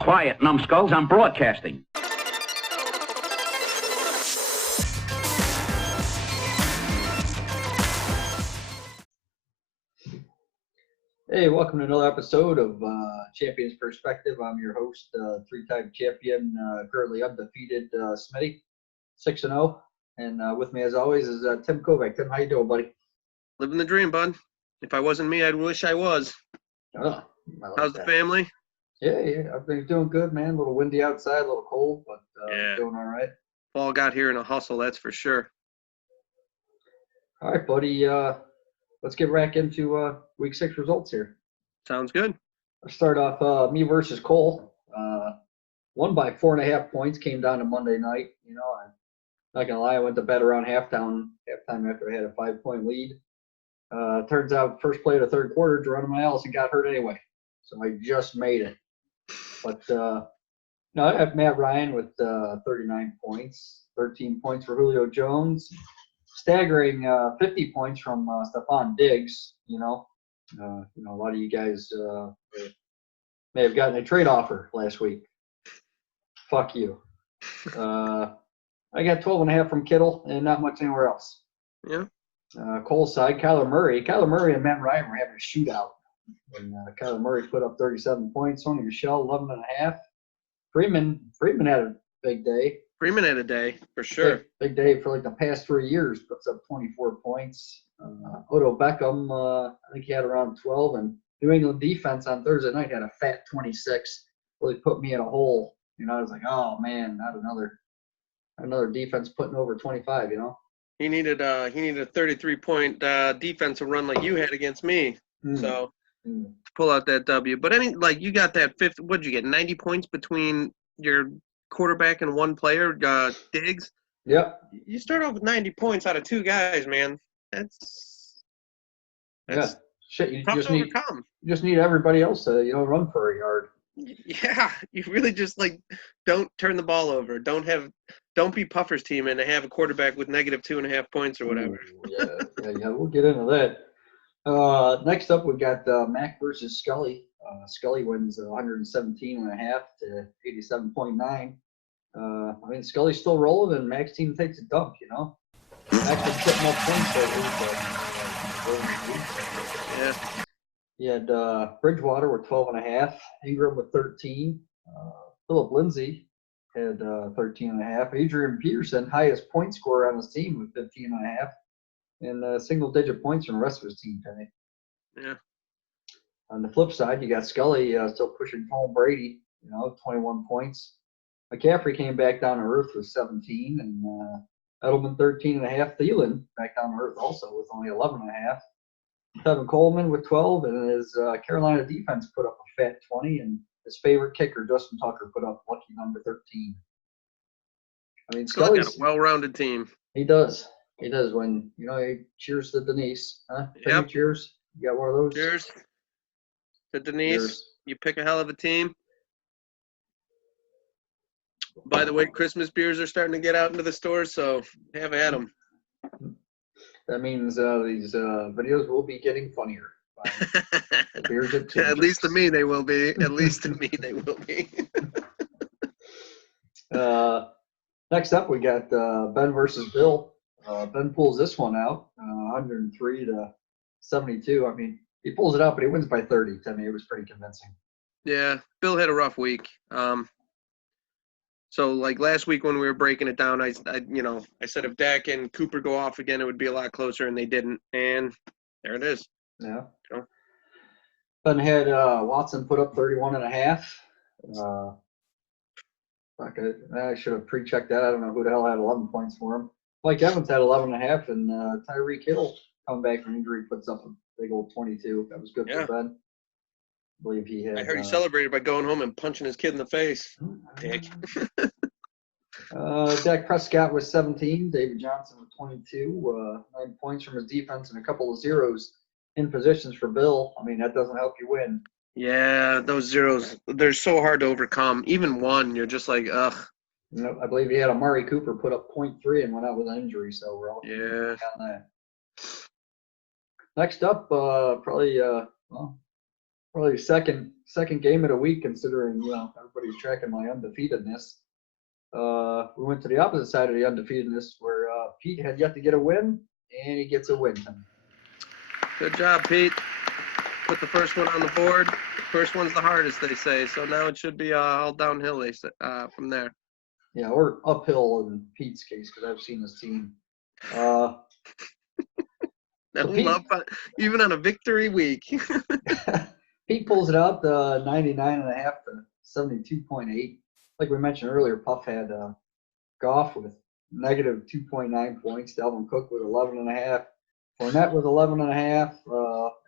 Quiet, numbskulls, I'm broadcasting. Hey, welcome to another episode of Champion's Perspective. I'm your host, three-time champion, currently undefeated Smitty, 6-0. And with me, as always, is Tim Kovac. Tim, how you doing, buddy? Living the dream, bud. If I wasn't me, I'd wish I was. Oh, I like How's that. the family? Yeah, I've been doing good, man. A little windy outside, a little cold, but Yeah. doing all right. Fall got here in a hustle, that's for sure. All right, buddy. Let's get back into Week 6 results here. Sounds good. I'll start off me versus Cole. Won by 4.5 points. Came down to Monday night. You know, I'm not gonna lie, I went to bed around halftime after I had a 5-point lead. Turns out first play of the third quarter, Geronimo Allison got hurt anyway, so I just made it. But no, I have Matt Ryan with 39 points, 13 points for Julio Jones, staggering 50 points from Stephon Diggs. You know, a lot of you guys may have gotten a trade offer last week. Fuck you. I got 12.5 from Kittle and not much anywhere else. Yeah. Cole's side, Kyler Murray and Matt Ryan were having a shootout. And Kyler Murray put up 37 points. Sony Michel, 11.5. Freeman had a big day. Freeman had a day, for sure. Big day for like the past 3 years. Puts up 24 points. Odell Beckham, I think he had around 12. And New England defense on Thursday night had a fat 26. Really put me in a hole. You know, I was like, oh, man, not another defense putting over 25, you know? He needed a 33-point defensive run like you had against me. So to pull out that W. But you got that fifth. What'd you get? 90 points between your quarterback and one player, Diggs. Yep. You start off with 90 points out of two guys, man. That's shit. You tough just to need overcome. you just need everybody else to run for a yard. Yeah, you really just don't turn the ball over. Don't be Puffer's team and have a quarterback with negative 2.5 points or whatever. Yeah. We'll get into that. Next up, we got Mac versus Scully. Scully wins 117.5 to 87.9. I mean, Scully's still rolling, and Mac's team takes a dump. You know, Mac's been putting up points lately. Yeah. He had Bridgewater with 12.5, Ingram with 13, Philip Lindsay had 13.5, Adrian Peterson, highest point scorer on his team with 15.5, and single-digit points from the rest of his team, Penny. Yeah. On the flip side, you got Scully still pushing Tom Brady, 21 points. McCaffrey came back down to earth with 17, and Edelman 13.5. Thielen back down to earth also with only 11.5. Tevin Coleman with 12, and his Carolina defense put up a fat 20, and his favorite kicker, Justin Tucker, put up lucky number 13. I mean, Scully's got a well-rounded team. He does. When he cheers to Denise, huh? Yep. Cheers. You got one of those? Cheers to Denise. Cheers. You pick a hell of a team. By the way, Christmas beers are starting to get out into the stores, so have at them. That means these videos will be getting funnier. Beers at least to me, they will be. Next up, we got Ben versus Bill. Ben pulls this one out, 103 to 72. I mean, he pulls it out, but he wins by 30. To me, it was pretty convincing. Yeah, Bill had a rough week. So last week when we were breaking it down, I said if Dak and Cooper go off again, it would be a lot closer, and they didn't. And there it is. Yeah. So. Ben had Watson put up 31.5. I should have pre-checked that. I don't know who the hell had 11 points for him. Mike Evans had 11.5, and Tyreek Hill coming back from injury puts up a big old 22. That was good for Ben. I believe he had. I heard he celebrated by going home and punching his kid in the face. Dick. Dak Prescott was 17. David Johnson with 22. 9 points from his defense and a couple of zeros in positions for Bill. I mean, that doesn't help you win. Yeah, those zeros, they're so hard to overcome. Even one, you're just like, ugh. I believe he had Amari Cooper put up 0.3 and went out with an injury, so we're all on that. Next up, probably Probably second game of the week, considering everybody's tracking my undefeatedness. We went to the opposite side of the undefeatedness, where Pete had yet to get a win, and he gets a win. Good job, Pete. Put the first one on the board. First one's the hardest, they say. So now it should be all downhill. They say, from there. Yeah, or uphill in Pete's case, because I've seen his team. Even on a victory week. Pete pulls it out 99.5 to 72.8. Like we mentioned earlier, Puff had Goff with negative 2.9 points, Dalvin Cook with 11.5, Fournette with 11.5,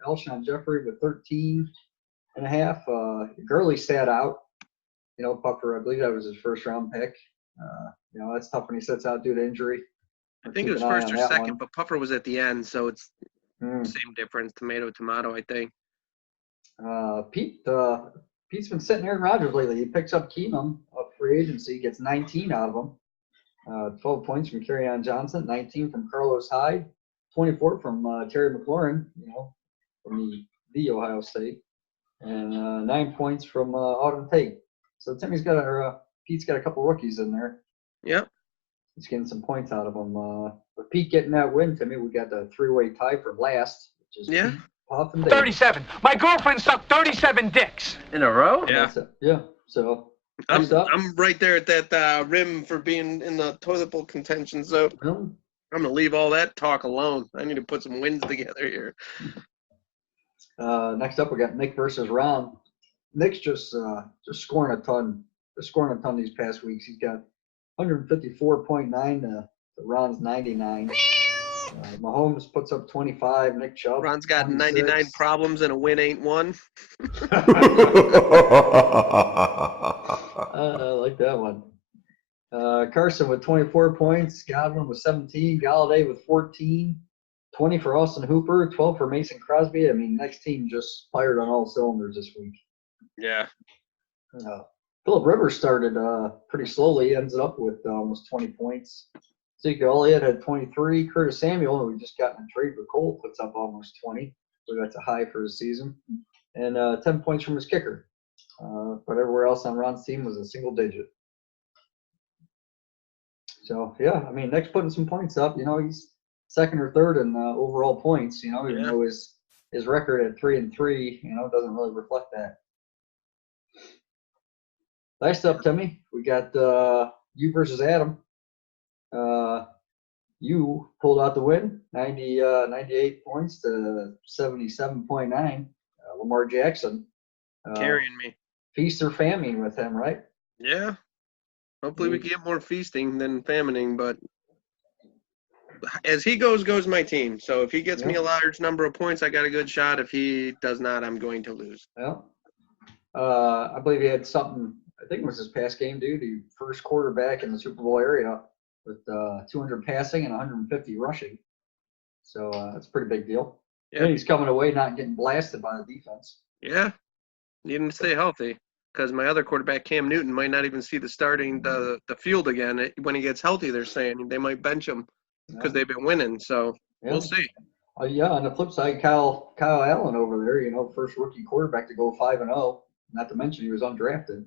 Alshon Jeffrey with 13.5. Gurley sat out. Puffer, I believe that was his first round pick. That's tough when he sits out due to injury. I think it was first or second, but Puffer was at the end, so it's same difference, tomato, I think. Pete's been sitting Aaron Rodgers lately. He picks up Keenum of free agency, gets 19 out of him. 12 points from Kerryon Johnson, 19 from Carlos Hyde, 24 from Terry McLaurin, from the Ohio State, and 9 points from Auden Tate. So Pete's got a couple rookies in there. Yep. He's getting some points out of them. With Pete getting that win, to me, we got the three-way tie for last, which is Pete, Puff, and Dave. 37. My girlfriend sucked 37 dicks. In a row? Yeah. Yeah. So I'm right there at that rim for being in the toilet bowl contention. So I'm gonna leave all that talk alone. I need to put some wins together here. Next up, we got Nick versus Ron. Nick's just scoring a ton. Just scoring a ton these past weeks. He's got 154.9 to Ron's 99. Mahomes puts up 25. Nick Chubb. Ron's got 26. 99 problems and a win ain't one. I like that one. Carson with 24 points. Godwin with 17. Galladay with 14. 20 for Austin Hooper. 12 for Mason Crosby. I mean, next team just fired on all cylinders this week. Yeah. Phillip Rivers started pretty slowly. He ends up with almost 20 points. Zeke Elliott had 23. Curtis Samuel, who we just got in a trade for Cole, puts up almost 20. So that's a high for his season. And 10 points from his kicker. But everywhere else on Ron's team was a single digit. So, yeah, I mean, Nick's putting some points up. He's second or third in overall points, even though his record at 3-3, doesn't really reflect that. Last up, Timmy, we got you versus Adam. You pulled out the win, 98 points to 77.9. Lamar Jackson. Carrying me. Feast or famine with him, right? Yeah. Hopefully we get more feasting than famining, but as he goes my team. So if he gets me a large number of points, I got a good shot. If he does not, I'm going to lose. Well, I believe he had something, I think it was his past game, dude. The first quarterback in the Super Bowl area with 200 passing and 150 rushing. So that's a pretty big deal. Yeah. And he's coming away not getting blasted by the defense. Yeah. Needing to stay healthy because my other quarterback, Cam Newton, might not even see the field again. When he gets healthy, they're saying they might bench him because they've been winning. So we'll see. On the flip side, Kyle Allen over there, first rookie quarterback to go 5-0. Not to mention he was undrafted.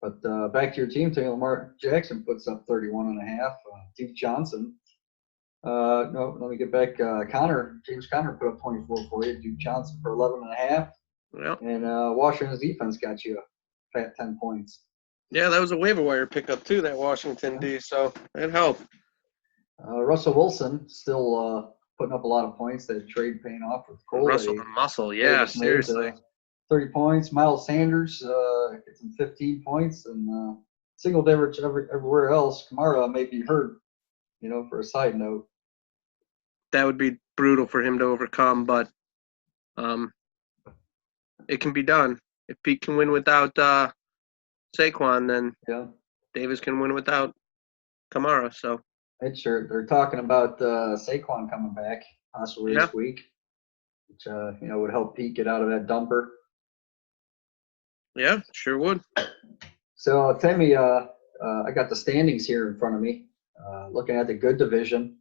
But back to your team, Lamar Jackson puts up 31.5. Duke Johnson. No, let me get back. James Conner put up 24 for you. Duke Johnson for 11.5. Well, and Washington's defense got you a fat 10 points. Yeah, that was a waiver wire pickup too, that Washington D. So it helped. Russell Wilson still putting up a lot of points. That trade paying off with Cole. Russell the muscle, yeah, seriously. 30 points. Miles Sanders gets him 15 points, and single digits everywhere else. Kamara may be hurt, for a side note. That would be brutal for him to overcome, but it can be done. If Pete can win without Saquon, then Davis can win without Kamara. So sure. They're talking about Saquon coming back possibly this week, which would help Pete get out of that dumper. Yeah, sure would. So Timmy, I got the standings here in front of me. Looking at the good division,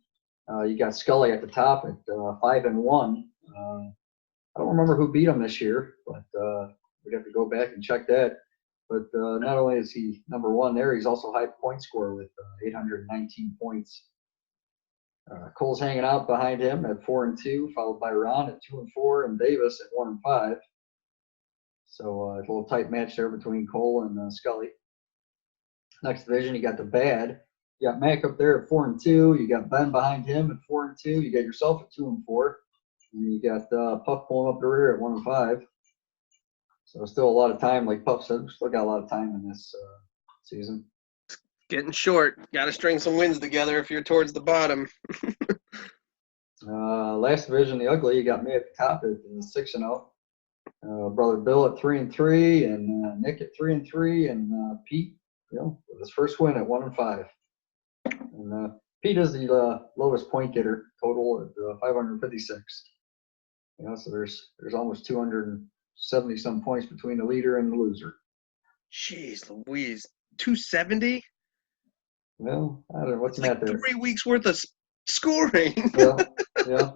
you got Scully at the top at 5-1. I don't remember who beat him this year, but we'd have to go back and check that. But not only is he number one there, he's also high point scorer with 819 points. Cole's hanging out behind him at 4-2, followed by Ron at 2-4, and Davis at 1-5. So a little tight match there between Cole and Scully. Next division, you got the bad. You got Mac up there at 4-2. You got Ben behind him at 4-2. You got yourself at 2-4. And you got Puff pulling up the rear at 1-5. So still a lot of time, like Puff said, we still got a lot of time in this season. Getting short. Got to string some wins together if you're towards the bottom. Last division, the ugly, you got me at the top at 6-0. Brother Bill at 3-3, and Nick at 3-3, and Pete, with his first win at 1-5. And Pete is the lowest point getter total at 556. So there's almost 270 some points between the leader and the loser. Jeez Louise, 270? Well, I don't know what's It's like there. 3 weeks worth of scoring. Yeah.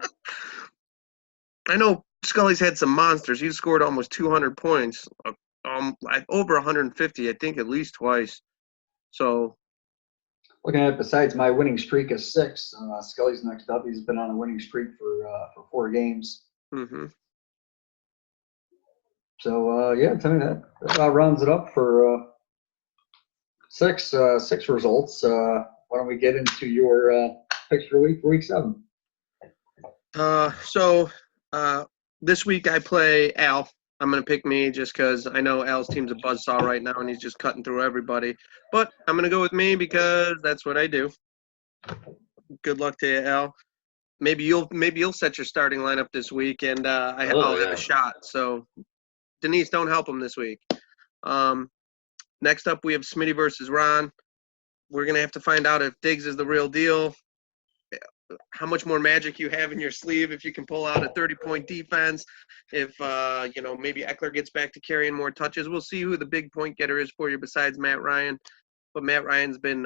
I know Scully's had some monsters. He's scored almost 200 points, over 150, I think, at least twice. So, looking at it, besides my winning streak of 6, Scully's next up. He's been on a winning streak for 4 games. mm-hmm. So to me that about rounds it up for 6 results. Why don't we get into your picks for week 7? So this week I play Al. I'm going to pick me just because I know Al's team's a buzzsaw right now and he's just cutting through everybody. But I'm going to go with me because that's what I do. Good luck to you, Al. Maybe you'll set your starting lineup this week and I'll have a shot. So Denise, don't help him this week. Next up, we have Smitty versus Ron. We're going to have to find out if Diggs is the real deal, how much more magic you have in your sleeve if you can pull out a 30-point defense, if, maybe Eckler gets back to carrying more touches. We'll see who the big point getter is for you besides Matt Ryan. But Matt Ryan's been,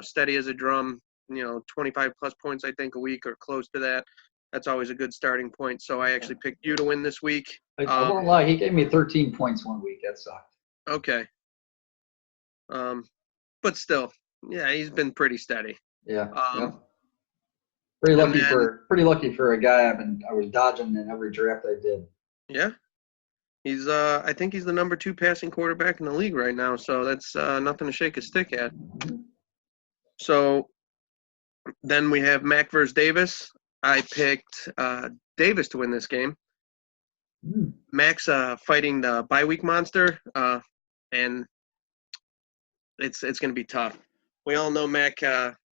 steady as a drum, 25-plus points, I think, a week or close to that. That's always a good starting point. So I actually picked you to win this week. I won't lie. He gave me 13 points one week. That sucked. Okay. But still, yeah, he's been pretty steady. Yeah. Pretty lucky for a guy I was dodging in every draft I did. Yeah. He's I think he's the number 2 passing quarterback in the league right now, so that's nothing to shake a stick at. So then we have Mac versus Davis. I picked Davis to win this game. Mac's fighting the bye week monster, and it's going to be tough. We all know Mac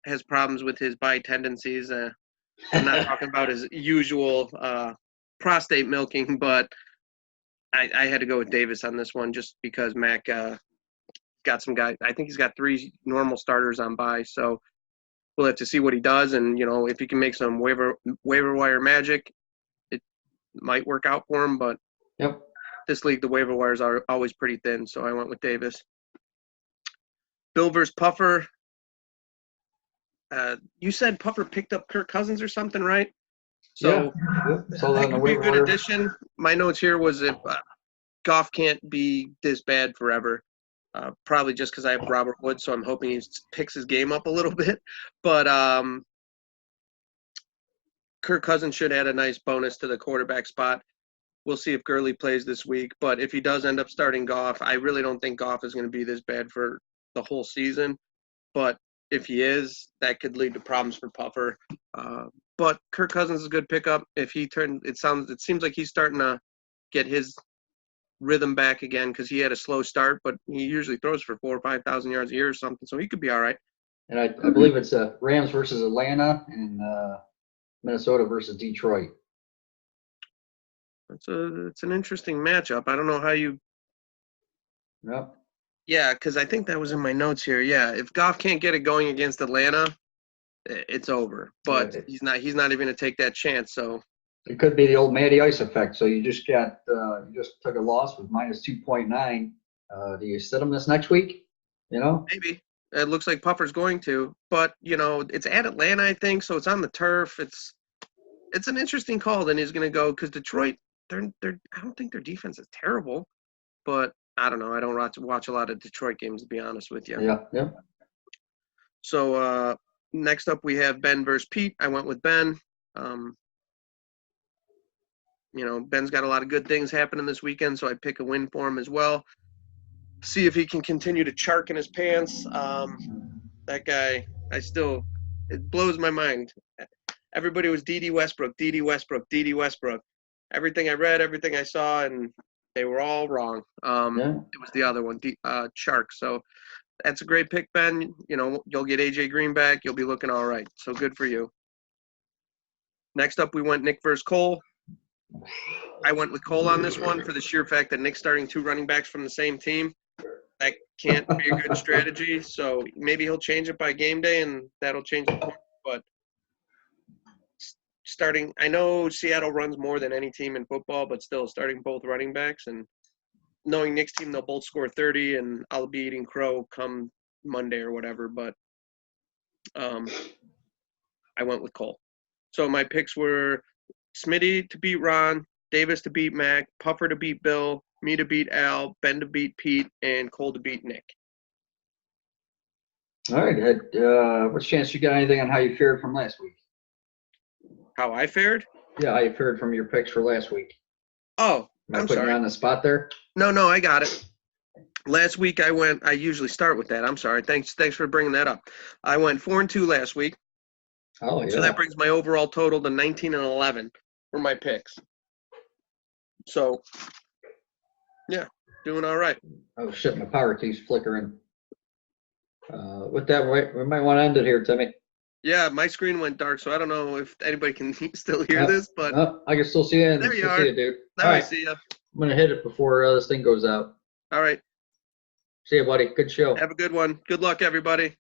has problems with his bye tendencies. I'm not talking about his usual prostate milking, but I had to go with Davis on this one just because Mac got some guys. I think he's got 3 normal starters on bye, so we'll have to see what he does. And, if he can make some waiver wire magic, it might work out for him. But this league, the waiver wires are always pretty thin, so I went with Davis. Bill versus Puffer. You said Puffer picked up Kirk Cousins or something, right? So that could be a good addition. My notes here was if Goff can't be this bad forever, probably just because I have Robert Woods, so I'm hoping he picks his game up a little bit. But Kirk Cousins should add a nice bonus to the quarterback spot. We'll see if Gurley plays this week. But if he does end up starting Goff, I really don't think Goff is going to be this bad for the whole season. But if he is, that could lead to problems for Puffer. But Kirk Cousins is a good pickup. If he it seems like he's starting to get his rhythm back again because he had a slow start, but he usually throws for 4,000 or 5,000 yards a year or something, so he could be all right. And I believe it's Rams versus Atlanta and Minnesota versus Detroit. It's an interesting matchup. I don't know how you. Yep. Yeah, because I think that was in my notes here. Yeah, if Goff can't get it going against Atlanta, it's over. But he's not even going to take that chance. So it could be the old Matty Ice effect. So you just took a loss with minus 2.9. Do you sit him this next week? Maybe. It looks like Puffer's going to, but it's at Atlanta, I think, so it's on the turf. It's an interesting call. Then he's going to go because Detroit I don't think their defense is terrible, but I don't know. I don't watch a lot of Detroit games, to be honest with you. Yeah. So next up we have Ben versus Pete. I went with Ben. Ben's got a lot of good things happening this weekend, so I pick a win for him as well. See if he can continue to chark in his pants. That guy, it blows my mind. Everybody was D.D. Westbrook. Everything I read, everything I saw, and they were all wrong. It was the other one, Chark. So that's a great pick, Ben. You'll get A.J. Green back. You'll be looking all right. So good for you. Next up, we went Nick versus Cole. I went with Cole on this one for the sheer fact that Nick's starting 2 running backs from the same team. That can't be a good strategy. So maybe he'll change it by game day, and that'll change the point. But I know Seattle runs more than any team in football, but still starting both running backs and knowing Nick's team, they'll both score 30, and I'll be eating crow come Monday or whatever. But I went with Cole. So my picks were Smitty to beat Ron, Davis to beat Mac, Puffer to beat Bill, me to beat Al, Ben to beat Pete, and Cole to beat Nick. All right, Ed. What's the chance you got anything on how you fared from last week? How I fared? Yeah, how you fared from your picks for last week. Oh, Am I I'm putting sorry. you on the spot there? No, I got it. Last week I usually start with that. I'm sorry. Thanks for bringing that up. I went 4-2 last week. Oh, yeah. So that brings my overall total to 19-11 for my picks. So, yeah, doing all right. Oh, shit, my power keeps flickering. With that, we might want to end it here, Timmy. Yeah, my screen went dark, so I don't know if anybody can still hear this, but I can still see you. There you are. See you, dude. now All I right, see you. I'm going to hit it before this thing goes out. All right. See you, buddy. Good show. Have a good one. Good luck, everybody.